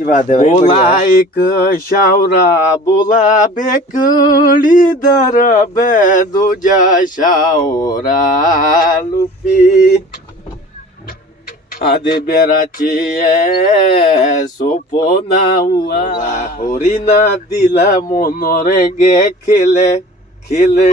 बोला एक शावरा बोला बेकडी दर बे दूजा शावरा लुपी आदे बेराची सोपो नाउआ हरिना दिला मनरे गे खेले खेले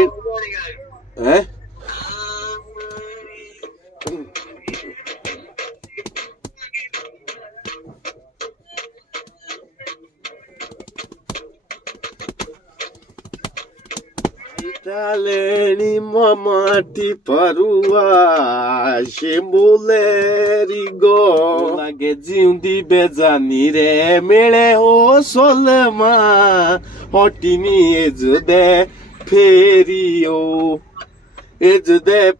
Taleni mamati parua shembuleri go lage jiundi bezani re mele ho solma hotini ezde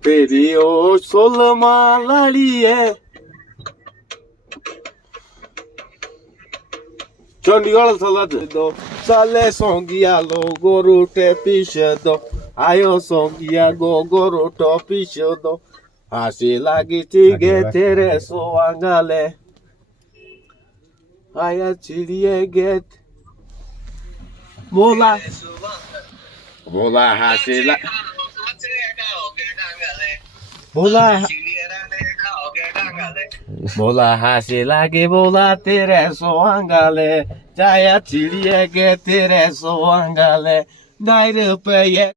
ferio solma laliye Chandigarh salad do sale songia lo goru te pishedo ayo songia go goru to pishedo hasi lagi tige tere so angale aya chilie get bola hasi la bola hasi lagi bola tere so angale jaya chilie get tere so angale naire pe ye